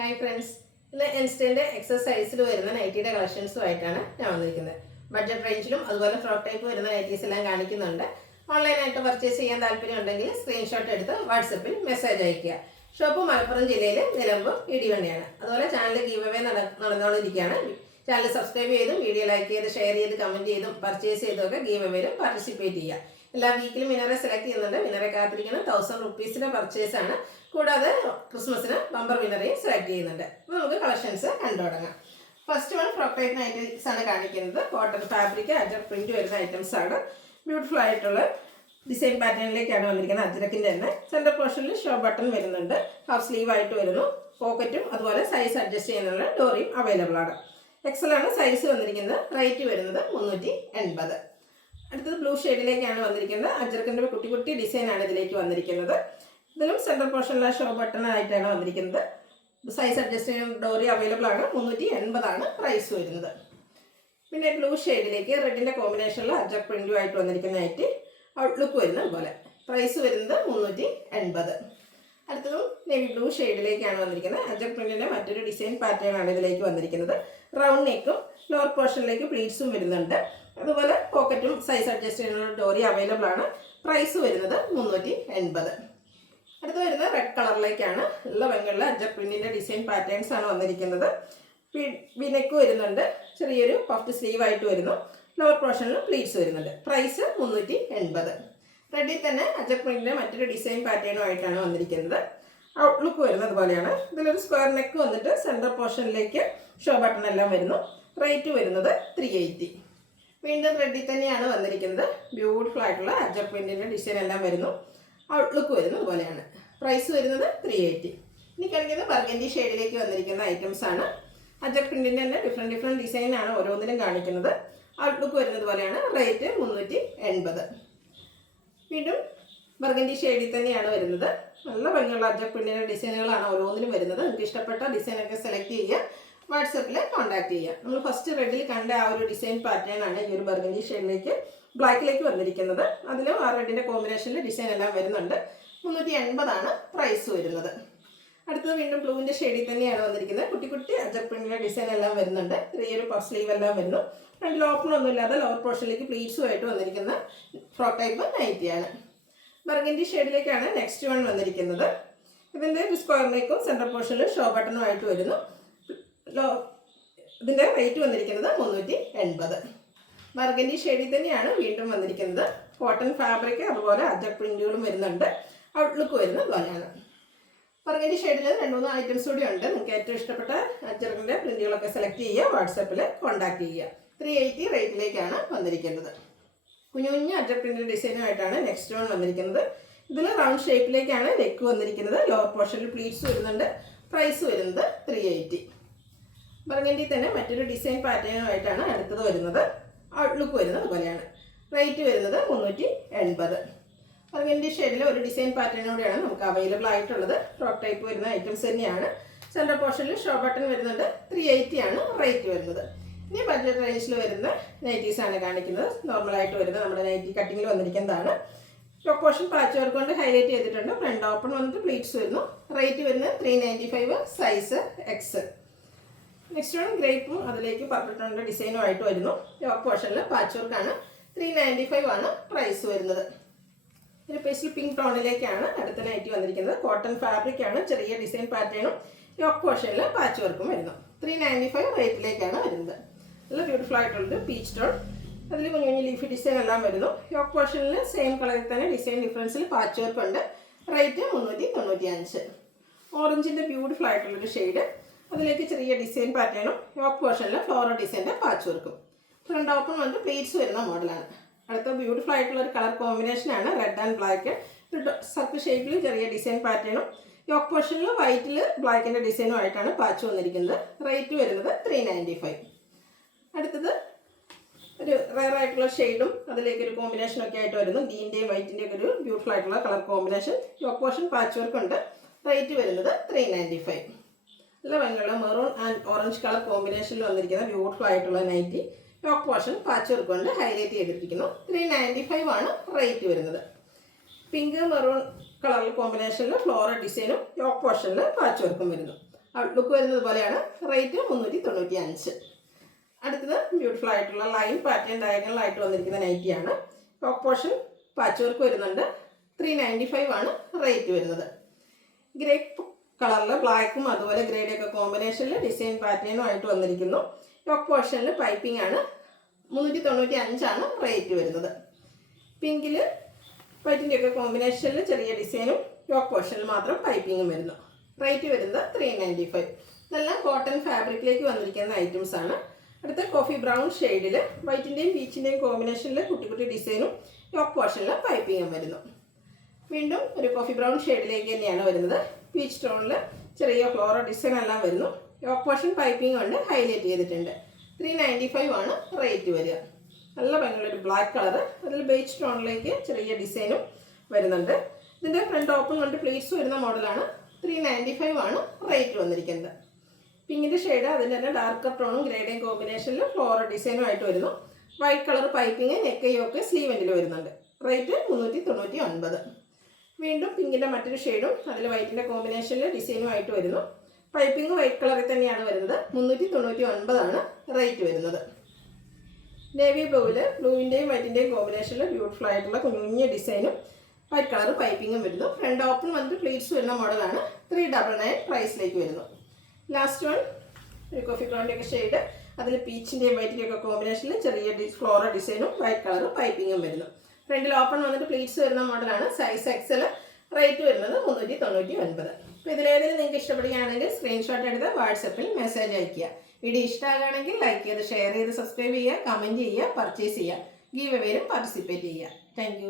Hi friends, ഇന്ന് ഇൻസ്റ്റൻ്റെ എക്സസൈസിൽ വരുന്ന നൈറ്റിയുടെ കളക്ഷൻസുമായിട്ടാണ് ഞാൻ വന്നിരിക്കുന്നത്. ബഡ്ജറ്റ് റേഞ്ചിലും അതുപോലെ ഫ്രോക്ക് ടൈപ്പ് വരുന്ന നൈറ്റീസ് എല്ലാം കാണിക്കുന്നുണ്ട്. ഓൺലൈനായിട്ട് പർച്ചേസ് ചെയ്യാൻ താല്പര്യം ഉണ്ടെങ്കിൽ സ്ക്രീൻഷോട്ട് എടുത്ത് വാട്സപ്പിൽ മെസ്സേജ് അയയ്ക്കുക. ഷോപ്പ് മലപ്പുറം ജില്ലയിൽ നിലമ്പൂർ ഇടിവണ്ടിയാണ്. അതുപോലെ ചാനൽ ഗീവ് അവേ നടന്നുകൊണ്ടിരിക്കുകയാണ്. ചാനൽ സബ്സ്ക്രൈബ് ചെയ്തും വീഡിയോ ലൈക്ക് ചെയ്ത് ഷെയർ ചെയ്ത് കമൻറ്റ് ചെയ്തും പർച്ചേസ് ചെയ്തൊക്കെ ഗീവ് അവേയിലും പാർട്ടിസിപ്പേറ്റ് ചെയ്യുക. എല്ലാ വീക്കിലും വിനറെ സെലക്ട് ചെയ്യുന്നുണ്ട്. വിനറെ കാത്തിരിക്കുന്നത് 1000 റുപ്പീസിൻ്റെ പർച്ചേസാണ്. കൂടാതെ ക്രിസ്മസിന് ബമ്പർ വിനറേയും സെലക്ട് ചെയ്യുന്നുണ്ട്. അപ്പോൾ നമുക്ക് കളക്ഷൻസ് കണ്ടു തുടങ്ങാം. First one frock type nighties ആണ് കാണിക്കുന്നത്. കോട്ടൺ ഫാബ്രിക് അജർ പ്രിന്റ് വരുന്ന ഐറ്റംസ് ആണ്. ബ്യൂട്ടിഫുൾ ആയിട്ടുള്ള ഡിസൈൻ പാറ്റേണിലേക്കാണ് വന്നിരിക്കുന്നത്. അജ്രക്കിൻ്റെ തന്നെ സെൻറ്റർ പോർഷനിൽ ഷോ ബട്ടൺ വരുന്നുണ്ട്. ഹാഫ് സ്ലീവ് ആയിട്ട് വരുന്നു. പോക്കറ്റും അതുപോലെ സൈസ് അഡ്ജസ്റ്റ് ചെയ്യുന്നുള്ള ഡോറിയും അവൈലബിൾ ആണ്. എക്സൽ ആണ് സൈസ് വന്നിരിക്കുന്നത്. റേറ്റ് വരുന്നത് 380. അടുത്തത് ബ്ലൂ ഷെയ്ഡിലേക്കാണ് വന്നിരിക്കുന്നത്. അജ്രക്കിൻ്റെ കുട്ടി കുട്ടി ഡിസൈനാണ് ഇതിലേക്ക് വന്നിരിക്കുന്നത്. ഇതിലും സെൻറ്റർ പോർഷനിലെ ഷോ ബട്ടൺ ആയിട്ടാണ് വന്നിരിക്കുന്നത്. സൈസ് അഡ്ജസ്റ്റ് ചെയ്യുന്ന ഡോറി അവൈലബിൾ ആണ്. 380 പ്രൈസ് വരുന്നത്. പിന്നെ ബ്ലൂ ഷെയ്ഡിലേക്ക് റെഡിൻ്റെ കോമ്പിനേഷനിൽ അജർ പ്രിൻറ്റുമായിട്ട് വന്നിരിക്കുന്നതായിട്ട് ഔട്ട്ലുക്ക് വരുന്നത് പോലെ. പ്രൈസ് വരുന്നത് 380. അടുത്തതും നേവി ബ്ലൂ ഷെയ്ഡിലേക്കാണ് വന്നിരിക്കുന്നത്. അജർ പ്രിൻറ്റിൻ്റെ മറ്റൊരു ഡിസൈൻ പാറ്റേൺ ആണ് ഇതിലേക്ക് വന്നിരിക്കുന്നത്. റൗണ്ട് നെക്കും ലോവർ പോർഷനിലേക്ക് പ്ലീറ്റ്സും വരുന്നുണ്ട്. അതുപോലെ പോക്കറ്റും സൈസ് അഡ്ജസ്റ്റ് ചെയ്യുന്ന ഡോറി അവൈലബിൾ ആണ്. പ്രൈസ് വരുന്നത് 380. അടുത്ത് വരുന്നത് റെഡ് കളറിലേക്കാണ്. എല്ലാ ഭംഗിയുള്ള അജർ പ്രിന്റിൻ്റെ ഡിസൈൻ പാറ്റേൺസ് ആണ് വന്നിരിക്കുന്നത്. വിനെക്ക് വരുന്നുണ്ട്. ചെറിയൊരു പഫ്ഡ് സ്ലീവ് ആയിട്ട് വരുന്നു. ലോവർ പോർഷനിൽ പ്ലീറ്റ്സ് വരുന്നുണ്ട്. പ്രൈസ് 380. റെഡിൽ തന്നെ അജർ പ്രിന്റിൻ്റെ മറ്റൊരു ഡിസൈൻ പാറ്റേണുമായിട്ടാണ് വന്നിരിക്കുന്നത്. ഔട്ട്ലുക്ക് വരുന്നത് പോലെയാണ്. ഇതിലൊരു സ്ക്വയർ നെക്ക് വന്നിട്ട് സെൻറ്റർ പോർഷനിലേക്ക് ഷോ ബട്ടൺ എല്ലാം വരുന്നു. റേറ്റ് വരുന്നത് 380. വീണ്ടും റെഡിൽ തന്നെയാണ് വന്നിരിക്കുന്നത്. ബ്യൂട്ടിഫുൾ ആയിട്ടുള്ള അജർ പ്രിന്റിൻ്റെ ഡിസൈൻ എല്ലാം വരുന്നു. ഔട്ട്ലുക്ക് വരുന്നത് പോലെയാണ്. പ്രൈസ് വരുന്നത് 380. ഇനി കാണിക്കുന്നത് ബർഗൻഡി ഷെയ്ഡിലേക്ക് വന്നിരിക്കുന്ന ഐറ്റംസ് ആണ്. അജർ പ്രിന്റിൻ്റെ തന്നെ ഡിഫറെൻറ്റ് ഡിസൈനാണ് ഓരോന്നിലും കാണിക്കുന്നത്. ഔട്ട്ലുക്ക് വരുന്നത് പോലെയാണ്. റേറ്റ് 380. വീണ്ടും ബർഗൻഡി ഷെയ്ഡിൽ തന്നെയാണ് വരുന്നത്. നല്ല ഭംഗിയുള്ള അജർ പ്രിന്റിൻ്റെ ഡിസൈനുകളാണ് ഓരോന്നിലും വരുന്നത്. നിങ്ങൾക്ക് ഇഷ്ടപ്പെട്ട ഡിസൈനൊക്കെ സെലക്ട് ചെയ്യുക. വാട്സപ്പിൽ കോൺടാക്ട് ചെയ്യുക. നമ്മൾ ഫസ്റ്റ് റെഡിൽ കണ്ട ആ ഒരു ഡിസൈൻ പാറ്റേൺ ആണ് ഈ ഒരു ബർഗൻഡി ഷെയ്ഡിലേക്ക് ബ്ലാക്കിലേക്ക് വന്നിരിക്കുന്നത്. അതിലും ആ റെഡിൻ്റെ കോമ്പിനേഷനിൽ ഡിസൈൻ എല്ലാം വരുന്നുണ്ട്. 380 പ്രൈസ് വരുന്നത്. അടുത്തത് വീണ്ടും ബ്ലൂവിൻ്റെ ഷെയ്ഡിൽ തന്നെയാണ് വന്നിരിക്കുന്നത്. കുട്ടി കുട്ടി അജർ പ്രിന്റിൻ്റെ ഡിസൈൻ എല്ലാം വരുന്നുണ്ട്. ചെറിയൊരു പഫ് സ്ലീവ് എല്ലാം വരുന്നു. ഫ്രണ്ടിൽ ഓപ്പണൊന്നും ഇല്ലാതെ ലോവർ പോർഷനിലേക്ക് പ്ലീറ്റ്സുമായിട്ട് വന്നിരിക്കുന്ന ഫ്രോക്ക് ടൈപ്പ് നൈറ്റിയാണ്. ബർഗൻഡി ഷെയ്ഡിലേക്കാണ് നെക്സ്റ്റ് വൺ വന്നിരിക്കുന്നത്. ഇതിൻ്റെ സ്ക്വയർ നെക്കും സെൻറ്റർ പോർഷനിൽ ഷോ ബട്ടണുമായിട്ട് വരുന്നു. ഇതിൻ്റെ റേറ്റ് വന്നിരിക്കുന്നത് 380. ബർഗൻഡി ഷെയ്ഡിൽ തന്നെയാണ് വീണ്ടും വന്നിരിക്കുന്നത്. കോട്ടൺ ഫാബ്രിക് അതുപോലെ അജർ പ്രിന്റുകളും വരുന്നുണ്ട്. ഔട്ട്ലുക്ക് വരുന്നത് പോലെയാണ്. ബർഗൻഡി ഷെയ്ഡിൽ 2-3 ഐറ്റംസ് കൂടി ഉണ്ട്. നിങ്ങൾക്ക് ഏറ്റവും ഇഷ്ടപ്പെട്ട അജറിൻ്റെ പ്രിന്റുകളൊക്കെ സെലക്ട് ചെയ്യുക. വാട്സപ്പിൽ കോൺടാക്ട് ചെയ്യുക. 380 റേറ്റിലേക്കാണ് വന്നിരിക്കുന്നത്. കുഞ്ഞു കുഞ്ഞു അജർ പ്രിന്റിൻ്റെ ഡിസൈനുമായിട്ടാണ് നെക്സ്റ്റ് വൺ വന്നിരിക്കുന്നത്. ഇതിൽ റൗണ്ട് ഷേപ്പിലേക്കാണ് നെക്ക് വന്നിരിക്കുന്നത്. ലോവർ പോർഷനിൽ പ്ലീറ്റ്സ് വരുന്നുണ്ട്. പ്രൈസ് വരുന്നത് 380. ബർഗൻഡി തന്നെ മറ്റൊരു ഡിസൈൻ പാറ്റേണുമായിട്ടാണ് അടുത്തത് വരുന്നത്. ഔട്ട്ലുക്ക് വരുന്നത് പോലെയാണ്. റേറ്റ് വരുന്നത് 380. ബർഗൻഡി ഷെയ്ഡിൽ ഒരു ഡിസൈൻ പാറ്റേണോടെയാണ് നമുക്ക് അവൈലബിൾ ആയിട്ടുള്ളത്. ഫ്രോക്ക് ടൈപ്പ് വരുന്ന ഐറ്റംസ് തന്നെയാണ്. സെൻറ്റർ പോർഷനിൽ ഷോ ബട്ടൺ വരുന്നുണ്ട്. 380 റേറ്റ് വരുന്നത്. ഇനി ബഡ്ജറ്റ് റേഞ്ചിൽ വരുന്ന നൈറ്റീസാണ് കാണിക്കുന്നത്. നോർമലായിട്ട് വരുന്ന നമ്മുടെ നൈറ്റി കട്ടിങ്ങിൽ വന്നിരിക്കുന്നതാണ്. യോക്ക് പോർഷൻ പാച്ച് വർക്ക് കൊണ്ട് ഹൈലൈറ്റ് ചെയ്തിട്ടുണ്ട്. ഫ്രണ്ട് ഓപ്പൺ വന്നിട്ട് പ്ലീറ്റ്സ് വരുന്നു. റേറ്റ് വരുന്നത് 395. Size X. നെക്സ്റ്റ് വൺ ഗ്രേപ്പും അതിലേക്ക് പർപ്പിട്ടുണ്ട് ഡിസൈനുമായിട്ട് വരുന്നു. യോക്ക് പോർഷനിൽ പാച്ച് വർക്കാണ്. 395 പ്രൈസ് വരുന്നത്. ഒരു പേസ്റ്റിൽ പിങ്ക് ടോണിലേക്കാണ് അടുത്ത നൈറ്റി വന്നിരിക്കുന്നത്. കോട്ടൺ ഫാബ്രിക് ആണ്. ചെറിയ ഡിസൈൻ പാറ്റേണും യോക്ക് പോർഷനിൽ പാച്ച് വർക്കും വരുന്നു. 395 റേറ്റിലേക്കാണ് വരുന്നത്. നല്ല ബ്യൂട്ടിഫുൾ ആയിട്ടുള്ളത് പീച്ച് ടോൺ. അതിൽ കുഞ്ഞു കുഞ്ഞു ലീഫി ഡിസൈൻ എല്ലാം വരുന്നു. യോക്ക് പോർഷനിൽ സെയിം കളറിൽ തന്നെ ഡിസൈൻ ഡിഫറൻസിൽ പാച്ച് വർക്ക് ഉണ്ട്. റേറ്റ് 395. ഓറഞ്ചിൻ്റെ ബ്യൂട്ടിഫുൾ ആയിട്ടുള്ളൊരു ഷെയ്ഡ്. അതിലേക്ക് ചെറിയ ഡിസൈൻ പാറ്റേണും യോക്ക് പോർഷനിൽ ഫ്ലോറൽ ഡിസൈൻ്റെ പാച്ച് വർക്കും. ഫ്രണ്ട് ഓപ്പൺ വന്നിട്ട് പ്ലീറ്റ്സ് വരുന്ന മോഡലാണ്. അടുത്ത ബ്യൂട്ടിഫുൾ ആയിട്ടുള്ള ഒരു കളർ കോമ്പിനേഷനാണ് റെഡ് ആൻഡ് ബ്ലാക്ക്. സർക്കിൾ ഷേപ്പിൽ ചെറിയ ഡിസൈൻ പാറ്റേണും യോക്ക് പോർഷനിൽ വൈറ്റിൽ ബ്ലാക്കിൻ്റെ ഡിസൈനും ആയിട്ടാണ് പാച്ച് വന്നിരിക്കുന്നത്. റേറ്റ് വരുന്നത് 395. അടുത്തത് ഒരു റെയർ ആയിട്ടുള്ള ഷെയ്ഡും അതിലേക്കൊരു കോമ്പിനേഷനൊക്കെ ആയിട്ട് വരുന്നു. ഗ്രീൻ്റെയും വൈറ്റിൻ്റെയും ഒക്കെ ഒരു ബ്യൂട്ടിഫുൾ ആയിട്ടുള്ള colour combination. Yoke portion patch work ഉണ്ട്. റേറ്റ് വരുന്നത് 395. നല്ല ഭംഗിയുള്ള മെറൂൺ ആൻഡ് ഓറഞ്ച് കളർ കോമ്പിനേഷനിൽ വന്നിരിക്കുന്ന ബ്യൂട്ടിഫുൾ ആയിട്ടുള്ള nighty. Yoke portion patch work കൊണ്ട് ഹൈലൈറ്റ് ചെയ്തിരിക്കുന്നു. 395 റേറ്റ് വരുന്നത്. പിങ്ക് മെറൂൺ കളർ കോമ്പിനേഷനിൽ ഫ്ലോറൽ ഡിസൈനും യോക്ക് പോർഷനിൽ പാച്ച് വർക്കും വരുന്നു. ഔട്ട്ലുക്ക് വരുന്നത് പോലെയാണ്. റേറ്റ് 395. അടുത്തത് ബ്യൂട്ടിഫുൾ ആയിട്ടുള്ള ലൈൻ പാറ്റേൺ ഡയഗണലായിട്ട് വന്നിരിക്കുന്ന നൈറ്റിയാണ്. ടോപ്പ് പോർഷൻ പാച്ച് വർക്ക് വരുന്നുണ്ട്. 395 ആണ് റേറ്റ് വരുന്നത്. ഗ്രേ കളറിൽ ബ്ലാക്കും അതുപോലെ ഗ്രേയുടെ ഒക്കെ കോമ്പിനേഷനിൽ ഡിസൈൻ പാറ്റേണും ആയിട്ട് വന്നിരിക്കുന്നു. ടോപ്പ് പോർഷനിൽ പൈപ്പിംഗ് ആണ്. 395 ആണ് റേറ്റ് വരുന്നത്. പിങ്കിൽ വൈറ്റിൻ്റെ ഒക്കെ കോമ്പിനേഷനിൽ ചെറിയ ഡിസൈനും ടോപ്പ് പോർഷനിൽ മാത്രം പൈപ്പിങ്ങും വരുന്നു. റേറ്റ് വരുന്നത് 395. ഇതെല്ലാം കോട്ടൺ ഫാബ്രിക്കിലേക്ക് വന്നിരിക്കുന്ന ഐറ്റംസ് ആണ്. അടുത്ത കോഫി ബ്രൗൺ ഷെയ്ഡിൽ വൈറ്റിൻ്റെയും പീച്ചിൻ്റെയും കോമ്പിനേഷനിൽ കുട്ടി കുട്ടി ഡിസൈനും ടോപ്പ് പോർഷനിൽ പൈപ്പിങ്ങും വരുന്നു. വീണ്ടും ഒരു കോഫി ബ്രൗൺ ഷെയ്ഡിലേക്ക് തന്നെയാണ് വരുന്നത്. പീച്ച് ടോണിൽ ചെറിയ ഫ്ലോറൽ ഡിസൈൻ എല്ലാം വരുന്നു. ടോപ്പ് പോർഷൻ പൈപ്പിംഗ് കൊണ്ട് ഹൈലൈറ്റ് ചെയ്തിട്ടുണ്ട്. 395 ആണ് റേറ്റ് വരിക. നല്ല ഭംഗിയുള്ളൊരു ബ്ലാക്ക് കളർ, അതിൽ ബേജ് ടോണിലേക്ക് ചെറിയ ഡിസൈനും വരുന്നുണ്ട്. ഇതിൻ്റെ ഫ്രണ്ട് ഓപ്പൺ കൊണ്ട് പ്ലീറ്റ്സ് വരുന്ന മോഡലാണ്. 395 ആണ് റേറ്റ് വന്നിരിക്കുന്നത്. പിങ്കിൻ്റെ ഷെയ്ഡ് അതിൻ്റെ തന്നെ ഡാർക്കർ ടോണും ഗ്രേഡേയും കോമ്പിനേഷനിൽ ഫ്ലോറൽ ഡിസൈനും ആയിട്ട് വരുന്നു. വൈറ്റ് കളർ പൈപ്പിംഗ് നെക്കയൊക്കെ സ്ലീവ് എൻഡിൽ വരുന്നുണ്ട്. റേറ്റ് 399. വീണ്ടും പിങ്കിൻ്റെ മറ്റൊരു ഷെയ്ഡും അതിൽ വൈറ്റിൻ്റെ കോമ്പിനേഷനിൽ ഡിസൈനും ആയിട്ട് വരുന്നു. പൈപ്പിംഗ് വൈറ്റ് കളറിൽ തന്നെയാണ് വരുന്നത്. 399 ആണ് റേറ്റ് വരുന്നത്. നേവി ബ്ലൂവിൻ്റെയും വൈറ്റിൻ്റെയും കോമ്പിനേഷനിൽ ബ്യൂട്ടിഫുൾ ആയിട്ടുള്ള കുഞ്ഞു ഡിസൈനും വൈറ്റ് കളർ പൈപ്പിങ്ങും വരുന്നു. ഫ്രണ്ട് ഓപ്പൺ വന്നിട്ട് പ്ലീറ്റ്സ് വരുന്ന മോഡലാണ്. 399 പ്രൈസിലേക്ക് വരുന്നു. ലാസ്റ്റ് വൺ ഒരു കോഫി ബ്രൗണിൻ്റെ ഒക്കെ ഷെയ്ഡ്, അതിൽ പീച്ചിൻ്റെയും വൈറ്റിൻ്റെയും ഒക്കെ കോമ്പിനേഷനിൽ ചെറിയ ഫ്ലോറൽ ഡിസൈനും വൈറ്റ് കളർ പൈപ്പിങ്ങും വരുന്നു. ഫ്രണ്ടിൽ ഓപ്പൺ വന്നിട്ട് പ്ലീറ്റ്സ് വരുന്ന മോഡലാണ്. Size Excel. റേറ്റ് വരുന്നത് 399. അപ്പോൾ ഇതിലേതെങ്കിലും നിങ്ങൾക്ക് ഇഷ്ടപ്പെടുകയാണെങ്കിൽ സ്ക്രീൻഷോട്ട് എടുത്ത് വാട്സപ്പിൽ മെസ്സേജ് അയയ്ക്കുക. വീഡിയോ ഇഷ്ടമാകുകയാണെങ്കിൽ ലൈക്ക് ചെയ്ത് ഷെയർ ചെയ്ത് സബ്സ്ക്രൈബ് ചെയ്യുക, കമൻറ്റ് ചെയ്യുക, പർച്ചേസ് ചെയ്യുക, ഗീവ് അവേയിലും പാർട്ടിസിപ്പേറ്റ് ചെയ്യുക. താങ്ക്